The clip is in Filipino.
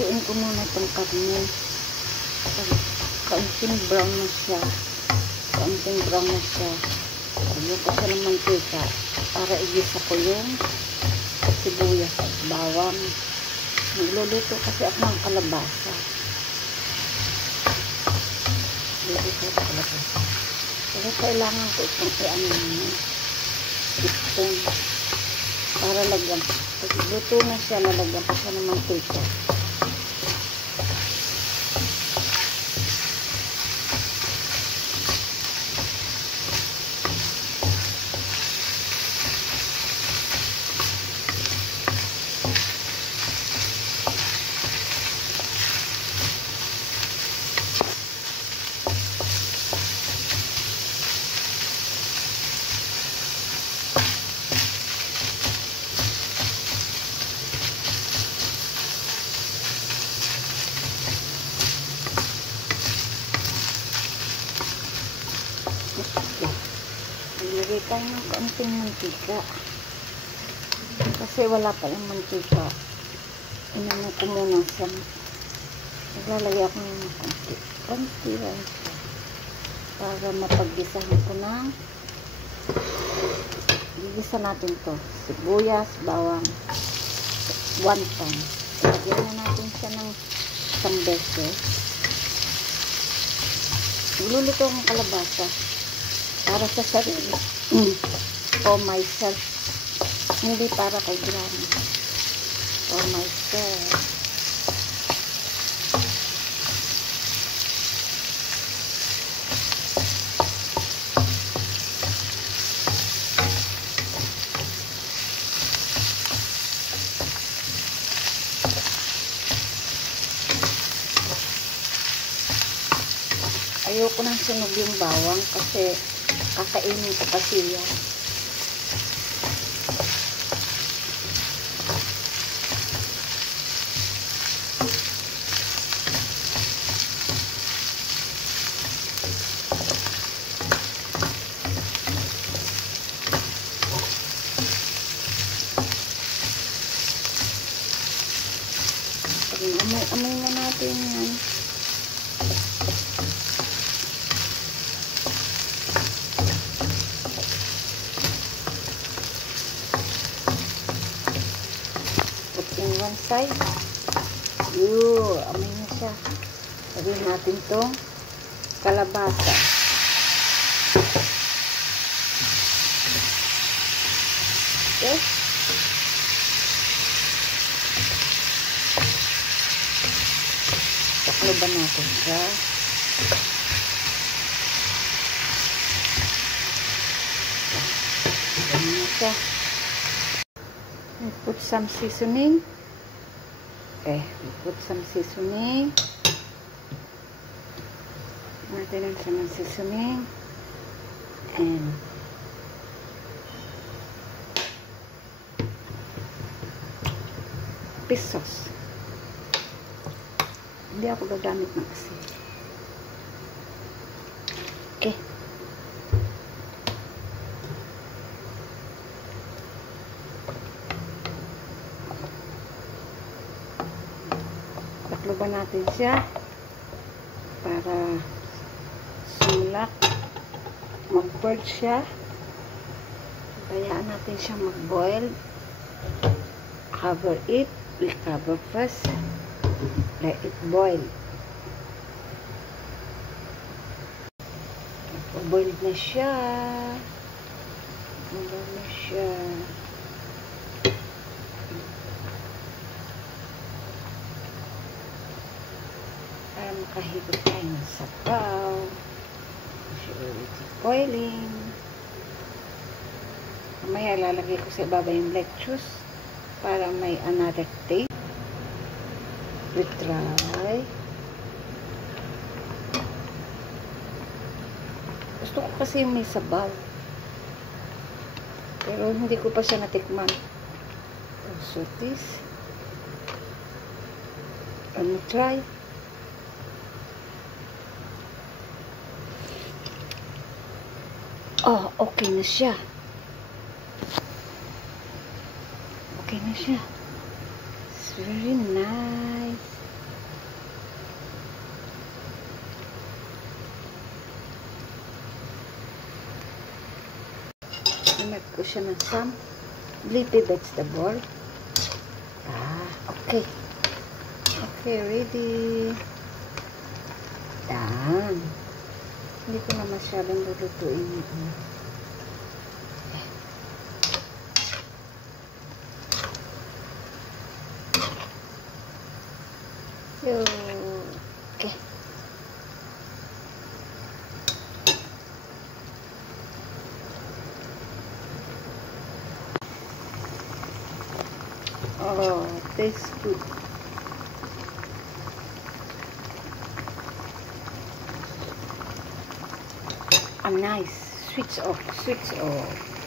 Lutuin ko muna itong karne. Kaunting brown na siya. Lagyan ko siya ng mantika para igisa ko yung sibuyas at bawang. Nagluluto kasi ako ng kalabasa. Kaya kailangan ko itong spoon para lagyan. Pag luto na siya, lalagyan ko siya ng mantika. Nilagay tayo ng kaunting mantika kasi wala pa yung mantika. Inano ko muna siya. Naglalagay ako ng konti lang siya para mapaggisahan ko ng gigisa natin to sibuyas, bawang, 1 pan. Lagyan na natin siya ng isang beses. Magluluto ang kalabasa para sa sarili for myself, hindi para kay Granny, for myself. Ayoko nang sunog yung bawang kasi kakainin ko kasi yan. Amoy na natin yan. One side. Amoy na siya. Lagyan natin itong kalabasa. Okay. Takloban natin siya. Amoy na siya. I put some seasoning. Okay, we put some seasoning. Natin ang seasoning. And fish sauce. Hindi ako gagamit ng asin. Okay. Takloban natin siya para sumulak, mag-boil siya. Bayaan natin siya mag-boil. Cover it. We cover first. Let it boil. Boil na siya. Boil na siya. Para makahigop tayo ng sabaw. It's boiling. Mamaya lalagay ko sa ibaba yung lettuce para may another taste. We try. Gusto ko kasi may sabaw. Pero hindi ko pa siya natikman. So this. Try. Oh, okay na siya. Okay na siya. It's very nice. Imat ko siya ng some leafy vegetable. Okay. Okay, ready. Done. Hindi ko na masyadong lulutuin yun. Okay. Oh, tastes good. Nice. Switch off. Switch off.